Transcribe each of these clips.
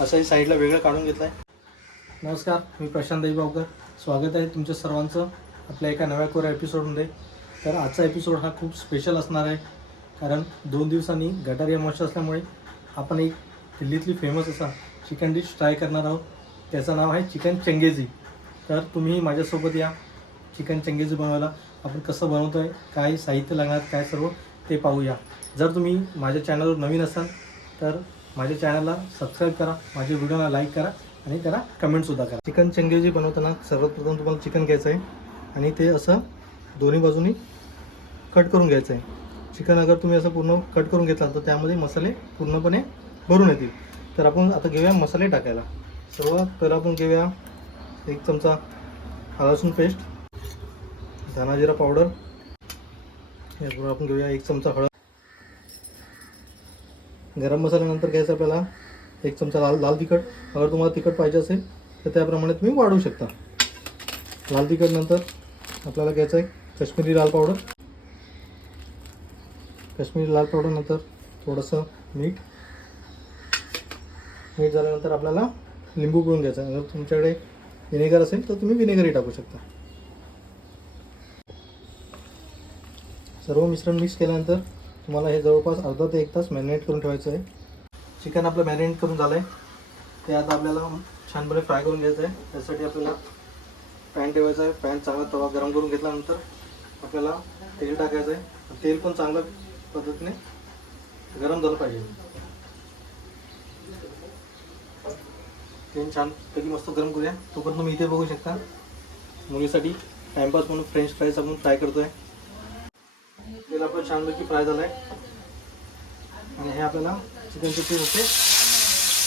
असंही साईडला वेगळं काढून घेतलं आहे. नमस्कार, मी प्रशांत दैबावकर. स्वागत आहे तुमच्या सर्वांचं आपल्या एका नव्या कोऱ्या एपिसोडमध्ये. तर आजचा एपिसोड हा खूप स्पेशल असणार आहे, कारण 2 दिवसांनी गटारी अमावस्या असल्यामुळे आपण एक दिल्लीतली फेमस असा चिकन डिश ट्राय करणार आहोत. त्याचं नाव आहे चिकन चंगेझी. तर तुम्ही माझ्यासोबत या चिकन चंगेझी बनवायला. आपण कसं बनवतो आहे, काय साहित्य लागणार, काय सर्व ते पाहूया. जर तुम्ही माझ्या चॅनलवर नवीन असाल तर माझ्या चॅनलला सबस्क्राईब करा, माझ्या व्हिडिओला लाईक करा आणि त्याला कमेंटसुद्धा करा. चिकन चंगेझी बनवताना सर्वात प्रथम तुम्हाला चिकन घ्यायचं आहे आणि ते असं दोन्ही बाजूनी कट करून घ्यायचं आहे. चिकन अगर तुम्ही असं पूर्ण कट करून घेतला तर त्यामध्ये मसाले पूर्णपणे भरून येतील. तर आपण आता घेऊया मसाले टाकायला. सर्वात पहिला आपण घेऊया 1 चमचा आलं लसूण पेस्ट, धना जिरा पावडर, याचबरोबर आपण घेऊया 1 चमचा हळद. गरम मसाल्यानंतर घ्यायचं आपल्याला 1 चमचा लाल तिखट. अगर तुम्हाला तिखट पाहिजे असेल तर त्याप्रमाणे तुम्ही वाढवू शकता. लाल तिखट नंतर आपल्याला घ्यायचं आहे काश्मीरी लाल पावडर. काश्मीरी लाल पावडर नंतर थोडंसं मीठ झाल्यानंतर आपल्याला लिंबू पिळून घ्यायचं आहे. अगर तुमच्याकडे विनेगर असेल तर तुम्ही विनेगरही टाकू शकता. सर्व मिश्रण मिक्स केल्यानंतर तुम्हाला हे जवळपास अर्धा ते 1 तास मॅरिनेट करून ठेवायचं आहे. चिकन आपलं मॅरिनेट करून झालं आहे. ते आता आपल्याला छानपणे फ्राय करून घ्यायचं आहे. त्यासाठी आपल्याला पॅन ठेवायचा आहे. पॅन चांगला तवा गरम करून घेतल्यानंतर आपल्याला तेल टाकायचं आहे. तेल पण चांगल्या पद्धतीने गरम झालं पाहिजे. तेल छानपैकी मस्त गरम करूया. तोपर्यंत तुम्ही इथे बघू शकता मुलीसाठी टाइमपास म्हणून फ्रेंच फ्राईज आपण फ्राय करतो आहे. तेल आपलं छानपैकी फ्राय झालं आहे आणि हे आपल्याला चिकनचे पीस होते.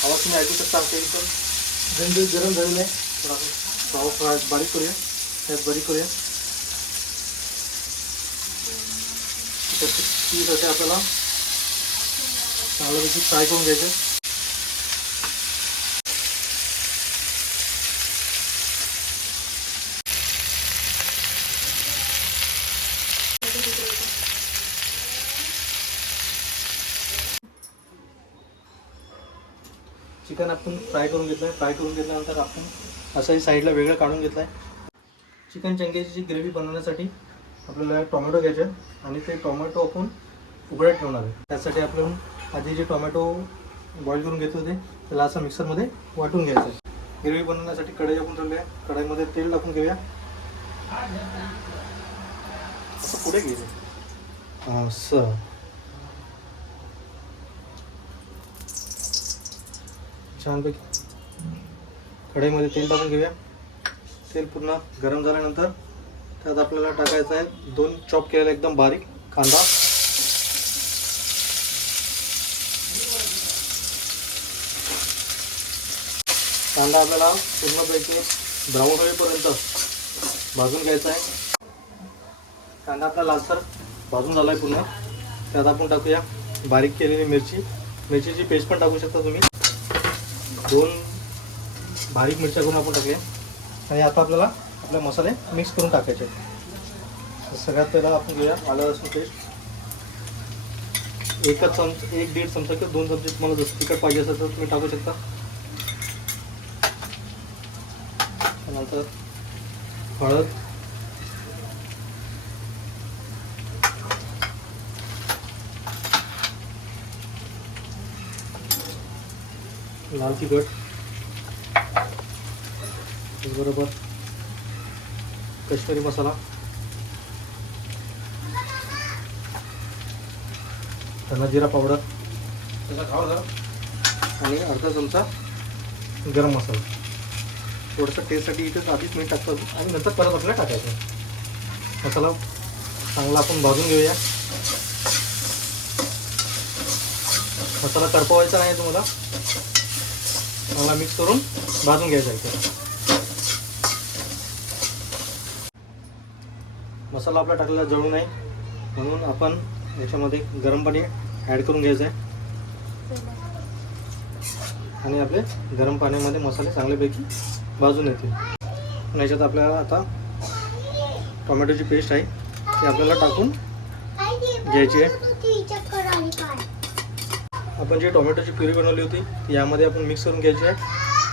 आवाज तुम्ही ऐकू शकता. तेल पण गरम झालेलं आहे. तर आपण तवा फ्राय बारीक करूया. त्यात बारीक करूया. पीस असे आपल्याला चांगल्यापैकी फ्राय करून घ्यायचे. चिकन आपण फ्राय करून घेतलं आहे. फ्राय करून घेतल्यानंतर आपण असंही साईडला वेगळं काढून घेतलं आहे. चिकन चंगेझीची ग्रेव्ही बनवण्यासाठी आपल्याला टोमॅटो घ्यायचे आणि ते टोमॅटो आपण उघड्यात ठेवणार आहे. त्यासाठी आपण आधी जे टोमॅटो बॉईल करून घेतले होते त्याला असं मिक्सरमध्ये वाटून घ्यायचं आहे. ग्रेव्ही बनवण्यासाठी कढई आपण ठेवली आहे. कढईमध्ये तेल टाकून घेऊया. असं पुढे घ्यायचं असं. छानपैकी कढईमध्ये तेल टाकून घेऊया. तेल पूर्ण गरम झाल्यानंतर त्यात आपल्याला टाकायचं आहे 2 चॉप केलेला एकदम बारीक कांदा. कांदा आपल्याला पूर्णपैकी ब्राऊन होईपर्यंत भाजून घ्यायचा आहे. कांदा आपला लालसर भाजून झाला आहे पूर्ण. त्यात आपण टाकूया बारीक केलेली मिरचीची पेस्ट पण टाकू शकता तुम्ही. 2 बारीक मिरच्या करून आपण टाकूया. आणि आता आपल्याला आपले मसाले मिक्स करून टाकायचे. सगळ्यात पहिला आपण घेऊया आलं लसूण पेस्ट. 1-1.5 चमचा किंवा 2 चमचे तुम्हाला जसं तिखट पाहिजे असेल तर तुम्ही टाकू शकता. त्यानंतर हळद, लाल तिखट, त्याचबरोबर काश्मीरी मसाला, धना जिरा पावडर आणि अर्धा चमचा गरम मसाला. थोडंसं टेस्टसाठी इथं आधीच मीठ टाकतो आणि नंतर परत आपल्याला टाकायचं. मसाला चांगला आपण भाजून घेऊया. मसाला करपवायचा नाही तुम्हाला, चांगला मिक्स करून भाजून घ्यायचा आहे. मसाला आपला टाकलेला जळू नये म्हणून आपण याच्यामध्ये गरम पाणी ॲड करून घ्यायचं आहे आणि आपले गरम पाण्यामध्ये मसाले चांगल्यापैकी भाजून येतील. याच्यात आपल्याला आता टोमॅटोची पेस्ट आहे ती आपल्याला टाकून घ्यायची आहे. आपण जी टोमॅटोची प्युरी बनवली होती ती यामध्ये आपण मिक्स करून घ्यायची आहे.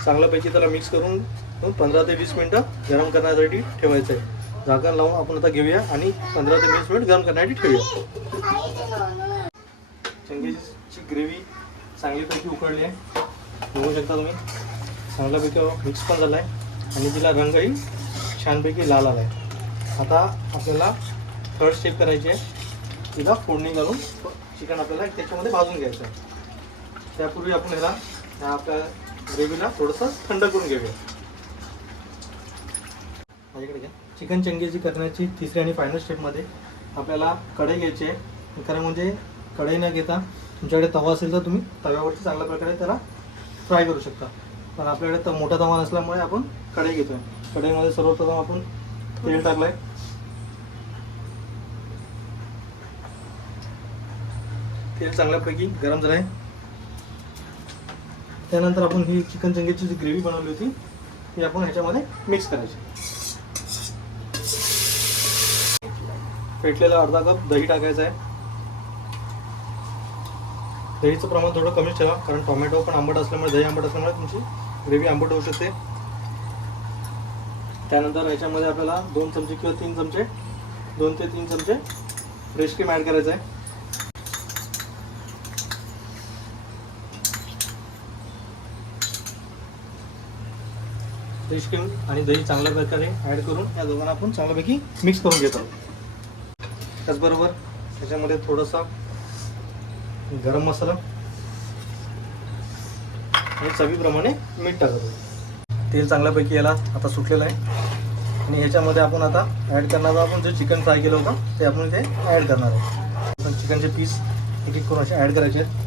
चांगल्यापैकी त्याला मिक्स करून 15 ते 20 मिनटं गरम करण्यासाठी ठेवायचं आहे. झाकण लावून आपण आता घेऊया आणि 15 ते 20 मिनिट गरम करण्यासाठी ठेवूया. चंगेजीची ग्रेव्ही चांगलीपैकी उकळली आहे, बघू शकता तुम्ही. चांगल्यापैकी मिक्स पण झाला आहे आणि तिला रंगही छानपैकी लाल आला आहे. आता आपल्याला थर्ड स्टेप करायची आहे. तिला फोडणी घालून चिकन आपल्याला त्याच्यामध्ये भाजून घ्यायचं आहे. त्यापूर्वी आपण ह्या आपल्या ग्रेव्हीला थोडंसं थंड करून घेऊया. माझ्याकडे घ्या. चिकन चंगेजी करण्याची तिसरी आणि फायनल स्टेपमध्ये आपल्याला कढई घ्यायची आहे. खरं म्हणजे कढई न घेता तुमच्याकडे तवा असेल तर तुम्ही तव्यावरती चांगल्या प्रकारे त्याला फ्राय करू शकता. पण आपल्याकडे मोठा तवा नसल्यामुळे आपण कढई घेतो आहे. कढईमध्ये सर्वप्रथम आपण तेल टाकलं आहे. तेल चांगल्यापैकी गरम झालं आहे. त्यानंतर आपण ही चिकन चंगेची जी ग्रेव्ही बनवली होती ती आपण ह्याच्यामध्ये मिक्स करायची. फेटलेला अर्धा कप दही टाकायचा आहे. दहीचं प्रमाण थोडं कमीच ठेवा, कारण टोमॅटो पण आंबट असल्यामुळे, दही आंबट असल्यामुळे तुमची ग्रेव्ही आंबट होऊ शकते. त्यानंतर ह्याच्यामध्ये आपल्याला 2 चमचे किंवा 3 चमचे 2 ते 3 चमचे फ्रेश क्रीम ॲड करायचं आहे. फ्रेश क्रीम आणि दही चांगल्या प्रकारे ॲड करून या दोघांना आपण चांगल्यापैकी मिक्स करून घेतो. त्याचबरोबर त्याच्यामध्ये थोडासा गरम मसाला आणि चवीप्रमाणे मीठ टाकतो. तेल चांगल्यापैकी याला आता सुटलेलं आहे आणि ह्याच्यामध्ये आपण आता ॲड करणार आहोत आपण जे चिकन फ्राय केलं होतं ते आपण ते ॲड करणार आहोत. आपण चिकनचे पीस एक एक करून असे ॲड करायचे आहेत.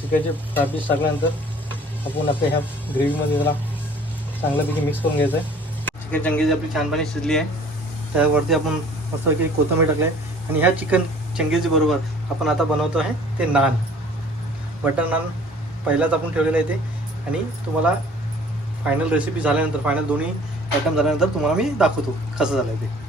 चिकनचे फ्राय पीस टाकल्यानंतर आपण आपल्या ह्या ग्रेव्हीमध्ये त्याला चांगल्यापैकी मिक्स करून घ्यायचं आहे. चिकन चंगेजी आपली छानपणे शिजली आहे. त्यावरती आपण मस्तपैकी कोथिंबीर टाकली आहे आणि ह्या चिकन चंगेजी बरोबर आपण आता बनवतो आहे ते नान, बटर नान पहिलाच आपण ठेवलेलं आहे ते. आणि तुम्हाला फायनल रेसिपी झाल्यानंतर, फायनल दोन्ही आयटम झाल्यानंतर तुम्हाला मी दाखवतो कसं झालं आहे ते.